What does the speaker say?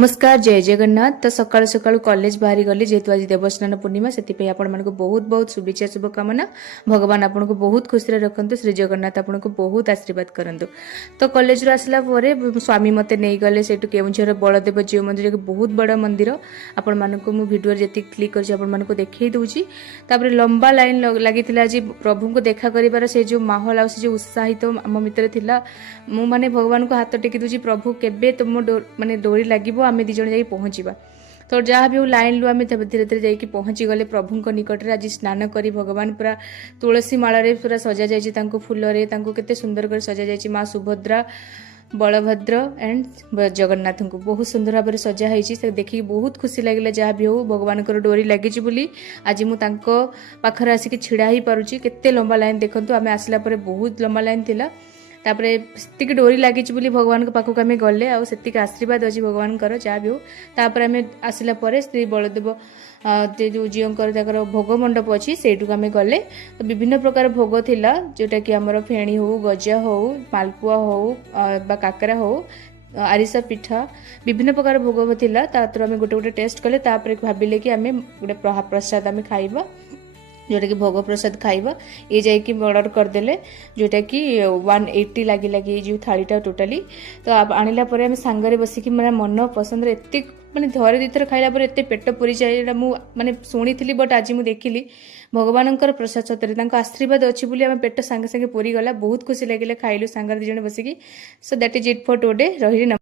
नमस्कार जय जगन्नाथ। तो सकाळु सकाळु कॉलेज बाहरी गली जेहेतु आज देवस्नान पूर्णिमा से बहुत बहुत शुभेच्छा शुभकामना। भगवान आपन को बहुत खुशी रखंतु। श्री जगन्नाथ आपन को बहुत आशीर्वाद करंतु। तो कॉलेज रो आसला परे स्वामी मते नहीं गले सेटु केउंझर बलदेव जीव मंदिर के बहुत बड़ मंदिर आपन मानको मु वीडियो जेति क्लिक करछि आपन मानको देखै दउछि। तापर लंबा लाइन लागितिला जी प्रभु को देखा करिवार से जो माहौल आ से जो उत्साहित आम मित्र थिला मु माने भगवान को हाथ टेकी दउछि प्रभु केबे तुम माने डोरी लागिबो आम दिज जा पहुँचा। तो जहाँ भी लाइन लु आम धीरे धीरे जाकि पहुँची गले प्रभु निकट में। आज स्नान करी भगवान पूरा तुलसी माल पूरा सजा जाइए फूल के सुंदर कर सजा जाइए। माँ सुभद्रा बलभद्र एंड जगन्नाथ को बहुत सुंदर भाव सजा से देखिए बहुत खुशी लगे। जहाँ भी हो भगवान डोरी लगी बोली आज मुझे पाखर आसिक छिड़ा ही पारुची। केते लंबा लाइन देखूँ आम आसला बहुत लंबा लाइन थिला। तापरे सेतिक डोरी लगी भगवान के पाखक आम गले आतिक आशीर्वाद अच्छी भगवान जहाँ भी हो। तापर आम आसला श्री बलदेव जो जीवर भोग मंडप अच्छी से आम गले। तो विभिन्न प्रकार भोग थिला जोटा कि आमर फेणी हो गजा हो मालपुआ हो काकरा हो आरिसा पिठा विभिन्न प्रकार भोग थिला। तातर आम गोटे गोटे टेस्ट कले भाविले कि आम गोटे प्रसाद आम खाइबा जोटा कि भोग प्रसाद खाइबा। ये जाकि ऑर्डर करदेले जोटा कि 180 लगी लगी जो थालीटा टोटाली। तो आनिला परे आम सांगरे बसिकी मेरा मन पसंद एत माने थरे दुईथर खाइला पर एत पेट पुरी जाए मु माने शुणी थी। बट आज मुझे देखिली भगवान प्रसाद सतरे आशीर्वाद अच्छी बोली आम पेट सांगे सांगे पूरी गला। बहुत खुशी लगे खाइलु सांगर 2 जण बसिकी। So that is it for today. रही